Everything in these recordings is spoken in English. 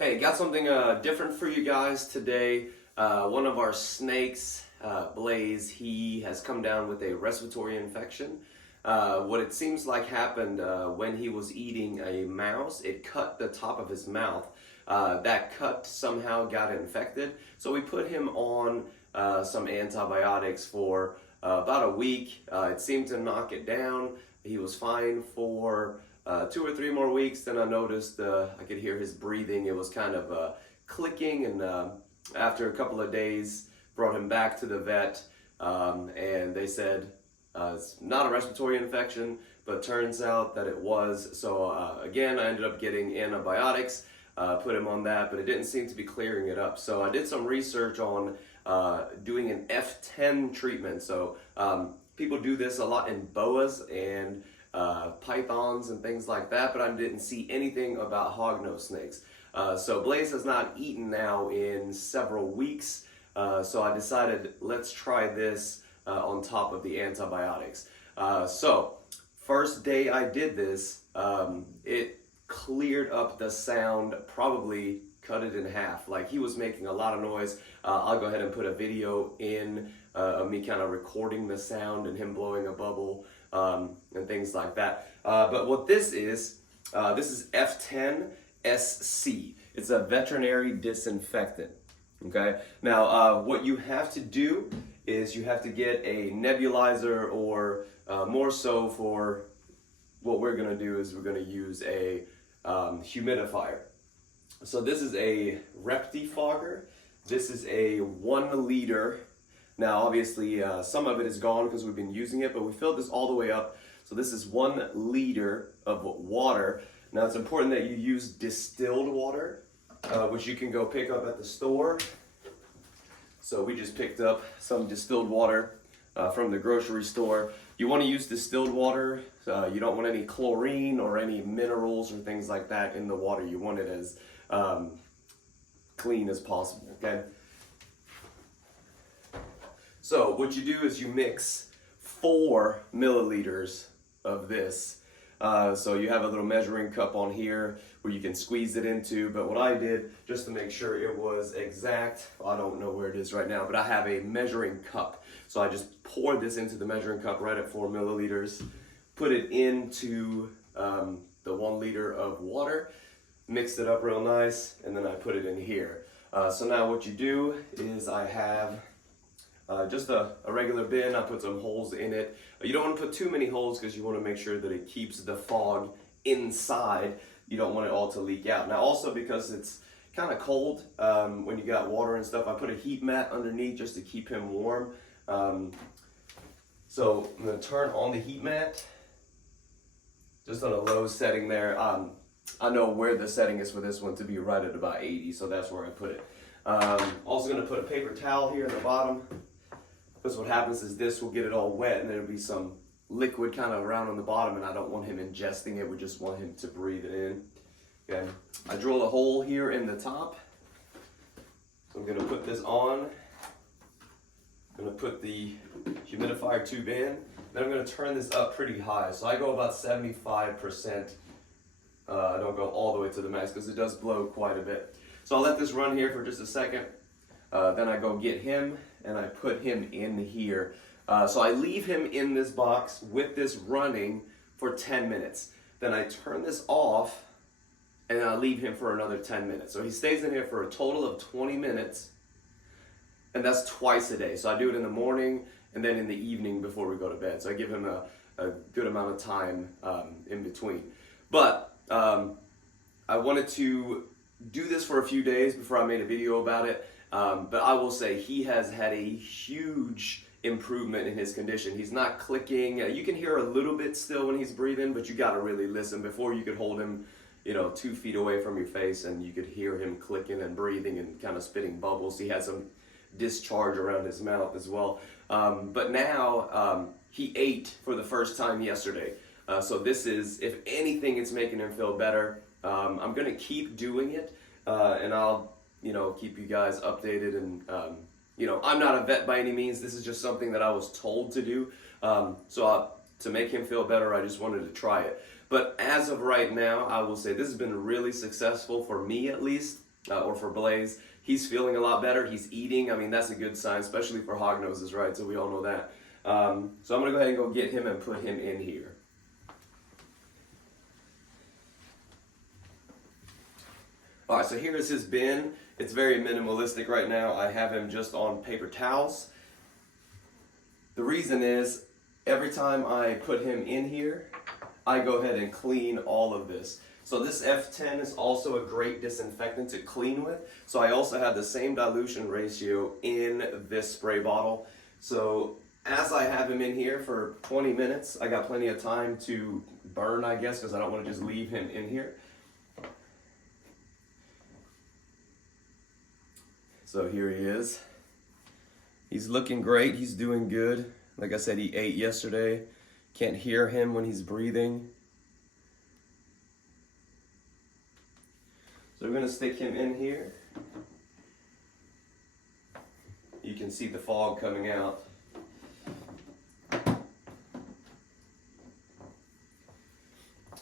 Hey, got something different for you guys today. One of our snakes, Blaze, he has come down with a respiratory infection. What it seems like happened when he was eating a mouse, it cut the top of his mouth. That cut somehow got infected, so we put him on some antibiotics for about a week. It seemed to knock it down. He was fine for 2 or 3 more weeks. Then I noticed I could hear his breathing. It was kind of clicking, and after a couple of days, brought him back to the vet, and they said it's not a respiratory infection, but turns out that it was. So again, I ended up getting antibiotics, put him on that, but it didn't seem to be clearing it up. So I did some research on doing an F10 treatment. So people do this a lot in boas and pythons and things like that, but I didn't see anything about hognose snakes. So Blaze has not eaten now in several weeks, so I decided let's try this on top of the antibiotics. So first day I did this, it cleared up the sound, probably cut it in half. Like, he was making a lot of noise. I'll go ahead and put a video in of me kind of recording the sound and him blowing a bubble and things like that. But what this is F10 SC. It's a veterinary disinfectant. Okay. Now, what you have to do is you have to get a nebulizer, or more so for what we're going to do is we're going to use a humidifier. So this is a Rectifogger. This is a 1 liter. Now, obviously, some of it is gone because we've been using it, but we filled this all the way up. So this is 1 liter of water. Now, it's important that you use distilled water, which you can go pick up at the store. So we just picked up some distilled water from the grocery store. You want to use distilled water. You don't want any chlorine or any minerals or things like that in the water. You want it as clean as possible, okay? So what you do is you mix 4 milliliters of this. So you have a little measuring cup on here where you can squeeze it into, but what I did, just to make sure it was exact, I don't know where it is right now, but I have a measuring cup. So I just poured this into the measuring cup right at 4 milliliters, put it into the 1 liter of water, mixed it up real nice, and then I put it in here. So now what you do is I have just a regular bin. I put some holes in it. You don't want to put too many holes because you want to make sure that it keeps the fog inside. You don't want it all to leak out. Now, also because it's kind of cold when you got water and stuff, I put a heat mat underneath just to keep him warm. So I'm going to turn on the heat mat, just on a low setting there. I know where the setting is for this one to be right at about 80, so that's where I put it. Also going to put a paper towel here at the bottom, because what happens is this will get it all wet and there'll be some liquid kind of around on the bottom, and I don't want him ingesting it. We just want him to breathe it in. Okay. I drilled a hole here in the top. So I'm going to put this on. I'm going to put the humidifier tube in. Then I'm going to turn this up pretty high. So I go about 75%. I don't go all the way to the max because it does blow quite a bit. So I'll let this run here for just a second. Then I go get him and I put him in here. So I leave him in this box with this running for 10 minutes. Then I turn this off and I leave him for another 10 minutes. So he stays in here for a total of 20 minutes, and that's twice a day. So I do it in the morning and then in the evening before we go to bed. So I give him a good amount of time in between. But I wanted to do this for a few days before I made a video about it. But I will say he has had a huge improvement in his condition. He's not clicking. You can hear a little bit still when he's breathing, but you got to really listen. Before, you could hold him, 2 feet away from your face and you could hear him clicking and breathing and kind of spitting bubbles. He had some discharge around his mouth as well. But now he ate for the first time yesterday. So this is, if anything, it's making him feel better. I'm going to keep doing it, and I'll keep you guys updated. And I'm not a vet by any means. This is just something that I was told to do. To make him feel better, I just wanted to try it. But as of right now, I will say this has been really successful for me, at least. or for Blaze. He's feeling a lot better. He's eating. I mean, that's a good sign, especially for hognoses, right? So we all know that. So I'm going to go ahead and go get him and put him in here. All right, so here is his bin. It's very minimalistic right now. I have him just on paper towels. The reason is, every time I put him in here, I go ahead and clean all of this. So this F10 is also a great disinfectant to clean with. So I also have the same dilution ratio in this spray bottle. So as I have him in here for 20 minutes, I got plenty of time to burn, I guess, because I don't want to just leave him in here. So here he is. He's looking great. He's doing good. Like I said, he ate yesterday. Can't hear him when he's breathing. So we're going to stick him in here. You can see the fog coming out.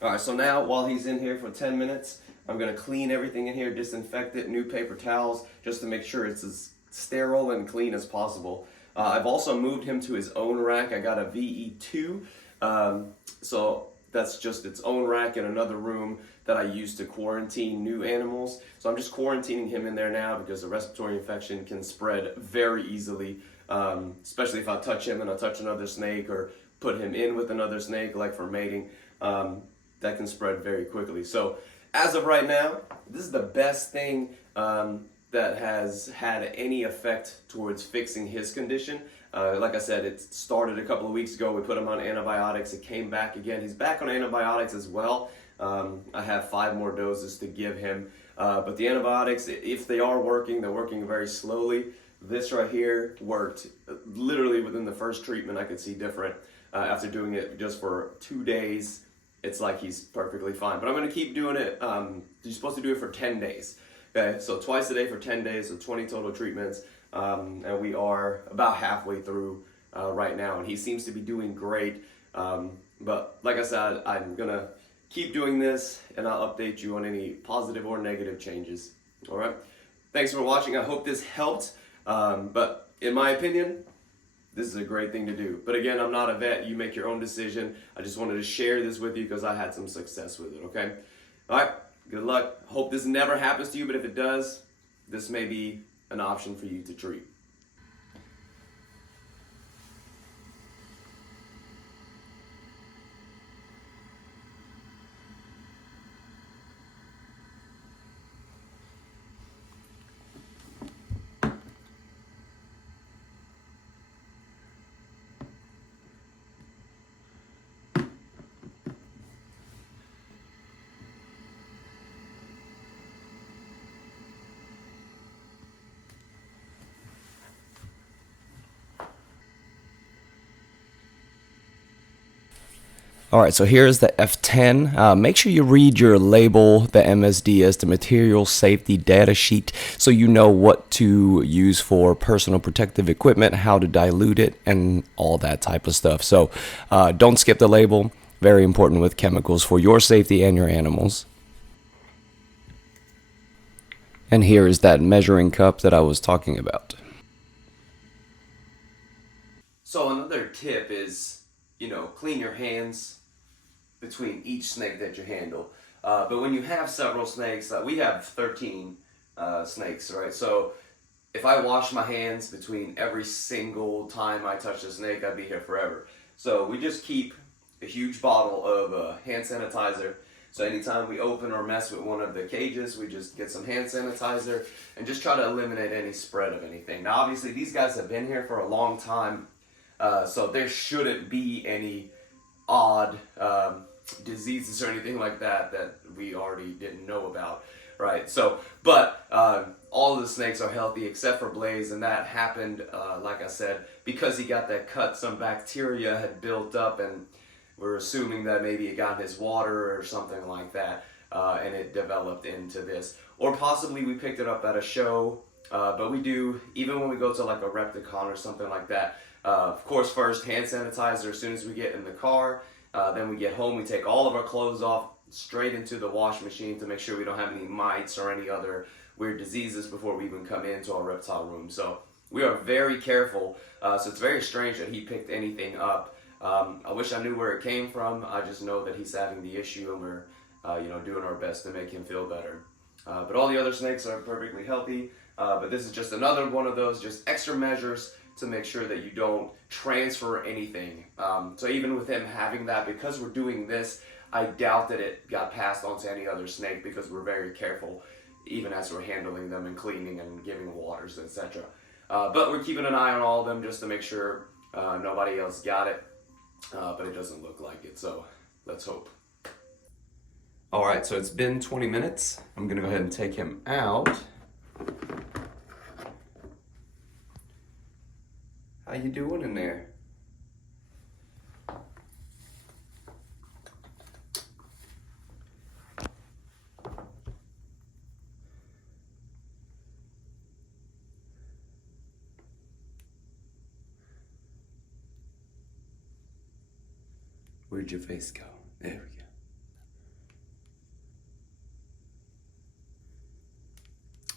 Alright, so now while he's in here for 10 minutes, I'm going to clean everything in here, disinfect it, new paper towels, just to make sure it's as sterile and clean as possible. I've also moved him to his own rack. I got a VE2, so that's just its own rack in another room that I use to quarantine new animals. So I'm just quarantining him in there now because the respiratory infection can spread very easily, especially if I touch him and I touch another snake or put him in with another snake, like for mating. That can spread very quickly. So as of right now, this is the best thing that has had any effect towards fixing his condition. Like I said, it started a couple of weeks ago. We put him on antibiotics. It came back again. He's back on antibiotics as well. I have 5 more doses to give him. But the antibiotics, if they are working, they're working very slowly. This right here worked. Literally within the first treatment, I could see different. After doing it just for 2 days, it's like he's perfectly fine. But I'm going to keep doing it. You're supposed to do it for 10 days. Okay, so twice a day for 10 days, so 20 total treatments. And we are about halfway through right now, and he seems to be doing great. But like I said, I'm going to keep doing this, and I'll update you on any positive or negative changes. All right? Thanks for watching. I hope this helped. But in my opinion, this is a great thing to do. But again, I'm not a vet. You make your own decision. I just wanted to share this with you because I had some success with it, okay? All right, good luck. Hope this never happens to you, but if it does, this may be an option for you to treat. All right, so here's the F10. Make sure you read your label, the MSDS, the material safety data sheet, so you know what to use for personal protective equipment, how to dilute it, and all that type of stuff. So don't skip the label. Very important with chemicals for your safety and your animals. And here is that measuring cup that I was talking about. So another tip is, clean your hands between each snake that you handle. But when you have several snakes, we have 13 snakes, right? So if I wash my hands between every single time I touch a snake, I'd be here forever. So we just keep a huge bottle of hand sanitizer. So anytime we open or mess with one of the cages, we just get some hand sanitizer and just try to eliminate any spread of anything. Now obviously these guys have been here for a long time, so there shouldn't be any odd diseases or anything like that we already didn't know about, right? So, but all of the snakes are healthy except for Blaze, and that happened, like I said, because he got that cut. Some bacteria had built up, and we're assuming that maybe it got in his water or something like that, and it developed into this. Or possibly we picked it up at a show, but we do, even when we go to like a Repticon or something like that, of course, first hand sanitizer as soon as we get in the car. Then we get home, we take all of our clothes off straight into the wash machine to make sure we don't have any mites or any other weird diseases before we even come into our reptile room. So we are very careful. So it's very strange that he picked anything up. I wish I knew where it came from. I just know that he's having the issue, and we're doing our best to make him feel better. But all the other snakes are perfectly healthy. But this is just another one of those just extra measures to make sure that you don't transfer anything. So even with him having that, because we're doing this, I doubt that it got passed on to any other snake, because we're very careful even as we're handling them and cleaning and giving waters, etc. But we're keeping an eye on all of them just to make sure nobody else got it. But it doesn't look like it, so let's hope. All right, so it's been 20 minutes. I'm gonna go ahead and take him out. How you doing in there? Where'd your face go? There we go.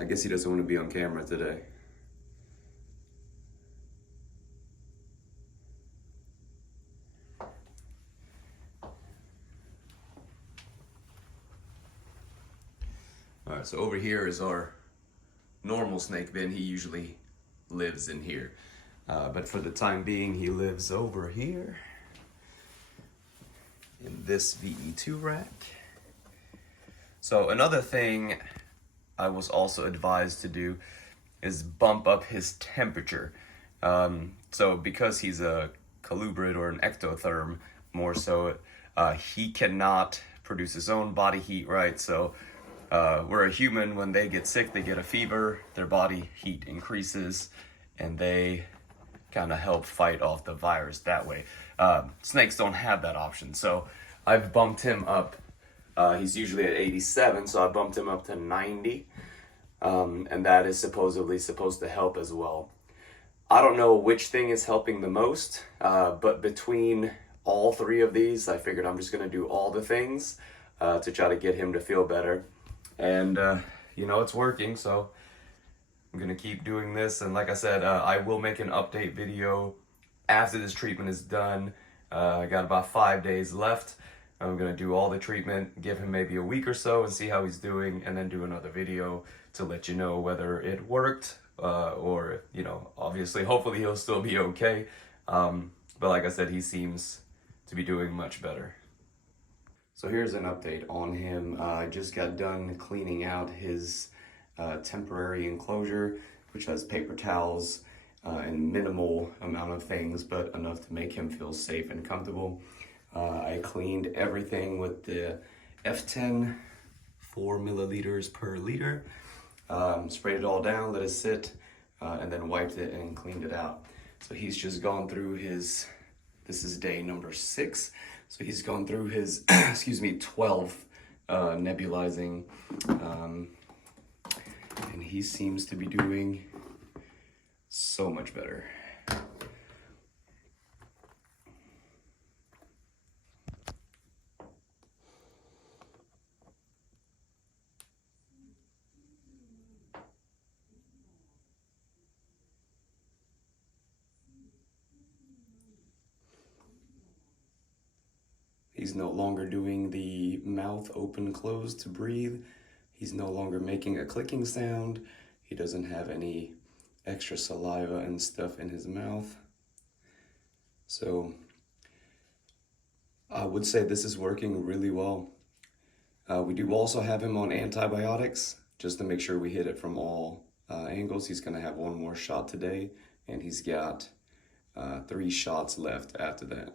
I guess he doesn't want to be on camera today. All right, so over here is our normal snake bin. He usually lives in here. But for the time being, he lives over here in this VE2 rack. So another thing I was also advised to do is bump up his temperature. So because he's a colubrid or an ectotherm, more so, he cannot produce his own body heat, right? So where a human, when they get sick, they get a fever, their body heat increases, and they kind of help fight off the virus that way. Snakes don't have that option, so I've bumped him up. He's usually at 87, so I bumped him up to 90. And that is supposedly supposed to help as well. I don't know which thing is helping the most, but between all three of these, I figured I'm just going to do all the things to try to get him to feel better. And, it's working, so I'm going to keep doing this. And like I said, I will make an update video after this treatment is done. I got about 5 days left. I'm going to do all the treatment, give him maybe a week or so and see how he's doing, and then do another video to let you know whether it worked or, obviously, hopefully he'll still be okay. But like I said, he seems to be doing much better. So here's an update on him. I just got done cleaning out his temporary enclosure, which has paper towels and minimal amount of things, but enough to make him feel safe and comfortable. I cleaned everything with the F10, 4 milliliters per liter. Sprayed it all down, let it sit, and then wiped it and cleaned it out. So he's just gone through his, this is day number 6. So he's gone through his, 12 nebulizing, and he seems to be doing so much better. He's no longer doing the mouth open close to breathe. He's no longer making a clicking sound. He doesn't have any extra saliva and stuff in his mouth. So I would say this is working really well. We do also have him on antibiotics just to make sure we hit it from all angles. He's going to have one more shot today, and he's got 3 shots left after that.